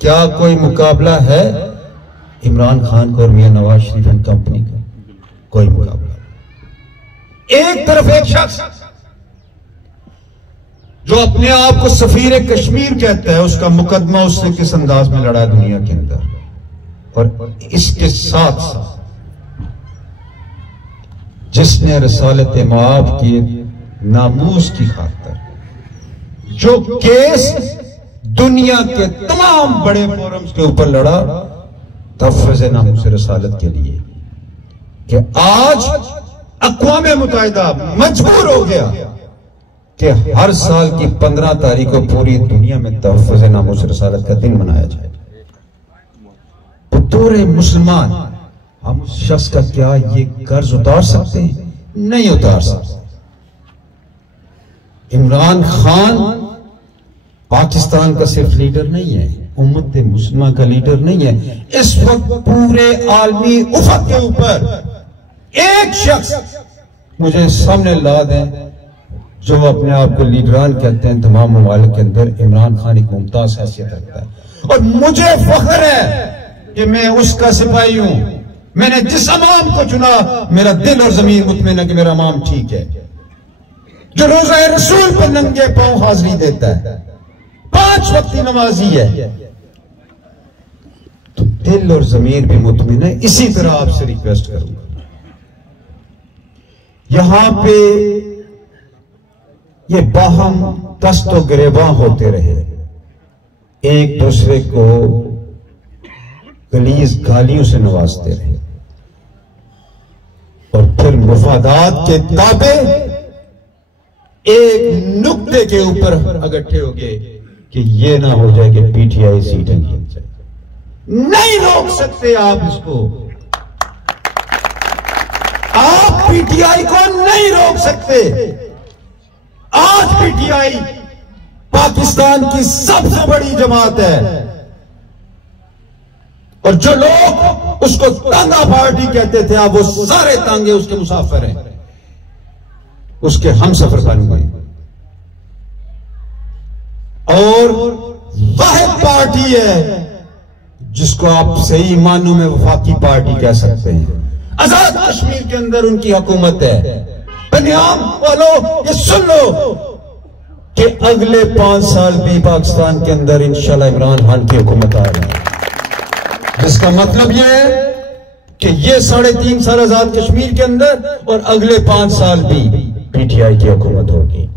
क्या कोई मुकाबला है इमरान खान का और मियां नवाज शरीफ एंड कंपनी का? कोई मुकाबला। एक तरफ एक शख्स जो अपने आप को सफीर कश्मीर कहता है, उसका मुकदमा उसने किस अंदाज में लड़ा दुनिया के अंदर, और इसके साथ साथ जिसने रसालत माफ की नामूस की खातिर जो केस दुनिया के तमाम बड़े फोरम्स के ऊपर लड़ा, तहफ़्फ़ुज़ नामूस रसालत के लिए, कि आज अक़वाम मुत्तहिदा मजबूर हो गया कि हर साल की 15 तारीख को पूरी दुनिया में तहफ़्फ़ुज़ नामूस रसालत का दिन मनाया जाए। बतौर मुसलमान हम उस शख्स का क्या ये कर्ज उतार सकते हैं? नहीं उतार सकते। इमरान खान पाकिस्तान का सिर्फ लीडर नहीं है, उम्मत मुस्लिमा का लीडर नहीं है। इस वक्त पूरे आलमी उफक के ऊपर एक शख्स मुझे सामने ला दें जो अपने आप को लीडरान कहते हैं तमाम ममालिक के अंदर। इमरान खान एक मुमताज हैसियत रखता है और मुझे फख्र है कि मैं उसका सिपाही हूं। मैंने जिस अमाम को चुना, मेरा दिल और जमीन मुतमईन है कि मेरा अमाम ठीक है, जो रोज़ा रसूल पर नंगे पांव हाजिरी देता है, 5 वक्त की नमाजी है। दिल और जमीर भी मुतमिन है। इसी तरह आपसे रिक्वेस्ट करूंगा, यहां पे ये बाहम दस्त और गिरेबां होते रहे, एक दूसरे को गलीज गालियों से नवाजते रहे और फिर मुफादात के ताबे एक नुक्ते के ऊपर इकट्ठे हो गए कि ये ना हो जाए कि पीटीआई सीटें जीत जाए। नहीं रोक सकते आप इसको, आप पीटीआई को नहीं रोक सकते। आज पीटीआई पाकिस्तान की सबसे बड़ी जमात है और जो लोग उसको तांगा पार्टी कहते थे, अब वो सारे तांगे उसके मुसाफिर हैं, उसके हम सफर बन गए। और वाहिद पार्टी है जिसको आप सही मानों में वफाकी पार्टी कह सकते हैं। आजाद कश्मीर के अंदर उनकी हुकूमत है। बनियाम वालों ये सुन लो कि अगले 5 साल भी पाकिस्तान के अंदर इंशाल्लाह इमरान खान की हुकूमत आ रही है, जिसका मतलब यह है कि ये 3.5 साल आजाद कश्मीर के अंदर और अगले 5 साल भी पीटीआई की हुकूमत होगी।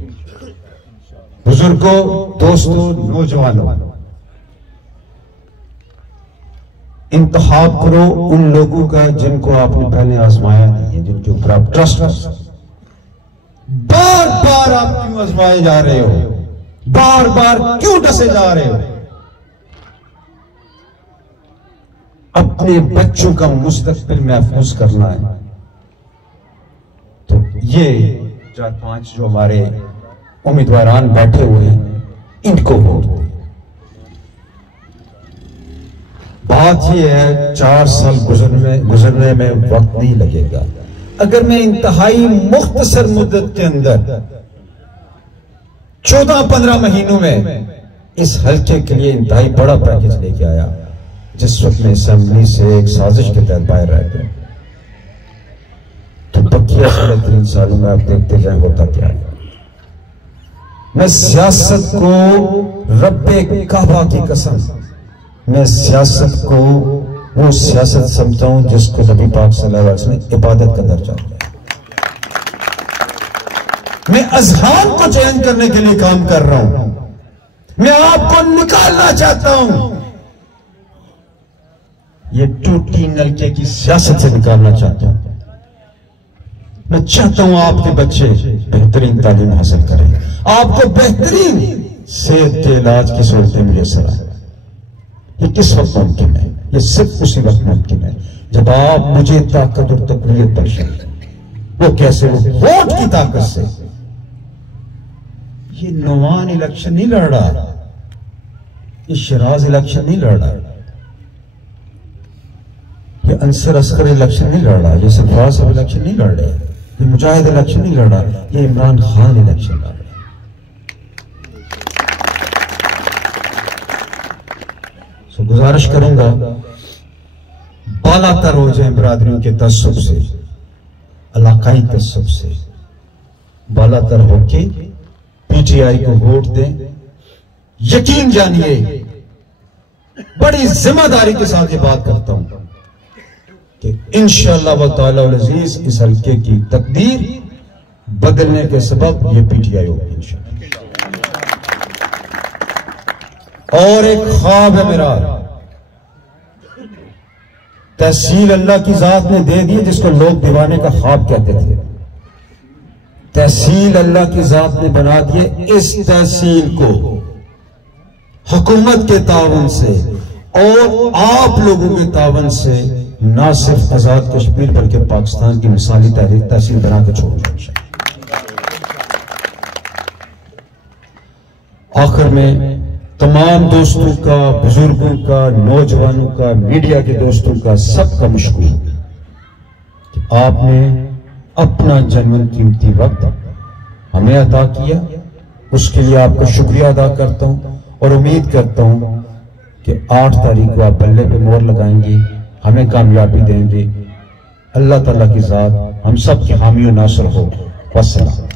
बुजुर्गों, दोस्तों, नौजवानों, इंतखाब करो उन लोगों का जिनको आपने पहले आजमाया नहीं है, जिनके ऊपर आप ट्रस्ट कर। बार बार आप क्यों आजमाए जा रहे हो, बार बार क्यों डसे जा रहे हो? अपने बच्चों का मुस्तकबिल महफूज करना है तो ये 4-5 जो हमारे उम्मीदवारान बैठे हुए हैं, इनको वोट दें। बात यह है 4 साल गुजरने में वक्त नहीं लगेगा। अगर मैं इंतहाई मुख्तसर मुद्दत के अंदर 14-15 महीनों में इस हल्के के लिए इंतहाई बड़ा पैकेज लेके आया, जिस वक्त में असेंबली से एक साजिश के तहत बाहर रह गए, तो बकिया 3.5 सालों में आप देखते जाए होता क्या है। मैं सियासत को रब्बे काबा की कसम, मैं सियासत को वो सियासत समझता हूं जिसको नबी पाक सल्लल्लाहु अलैहि वसल्लम ने इबादत का दर्जा दिया। मैं अज़हान को चेंज करने के लिए काम कर रहा हूं, मैं आपको निकालना चाहता हूं, ये टूटी नलके की सियासत से निकालना चाहता हूं। मैं चाहता हूं आपके बच्चे बेहतरीन तालीम हासिल करें, आपको बेहतरीन सेहत के इलाज की सहूलतें मुयसर आए। ये किस वक्त मुमकिन है? ये सिर्फ उसी वक्त मुमकिन है जब आप मुझे ताकत और तकबीयत बख्शें। वो कैसे? वो वोट की ताकत से। ये नौमान इलेक्शन नहीं लड़ रहा, ये शराज इलेक्शन नहीं लड़ रहा, ये अंसर अस्कर इलेक्शन नहीं लड़ रहा, ये सरफराज साहब इलेक्शन नहीं लड़ रहे, ये मुजाहिद इलेक्शन नहीं लड़ रहा, ये इमरान खान इलेक्शन लड़ रहा है। तो गुजारिश करूंगा बालातर हो जाए बरादरियों के तसब्बुब से, इलाकाई तसब्बुब से बालातर होके पीटीआई को वोट दें। यकीन जानिए, बड़ी जिम्मेदारी के साथ ये बात करता हूं कि इंशाअल्लाह व तआला अल अजीज इस हल्के की तकदीर बदलने के सबब ये पीटीआई होगी इंशाअल्लाह। और एक ख्वाब है मेरा, तहसील अल्लाह की जात ने दे दी जिसको लोग दीवाने का ख्वाब कहते थे। तहसील अल्लाह की जात ने बना दिए। इस तहसील को हुकूमत के तावन से और आप लोगों के तावन से ना सिर्फ आजाद कश्मीर बल्कि पाकिस्तान की मिसाली तहसील बना के छोड़। आखिर में तमाम दोस्तों का, बुजुर्गों का, नौजवानों का, मीडिया के दोस्तों का, सबका मुश्कुर कि आपने अपना जन्मन कीमती वक्त हमें अता किया। उसके लिए आपका शुक्रिया अदा करता हूं और उम्मीद करता हूं कि 8 तारीख को आप बल्ले पे मोहर लगाएंगे, हमें कामयाबी देंगे। अल्लाह ताला की जात हम सब की हामी और नासर हो। वस्सलाम।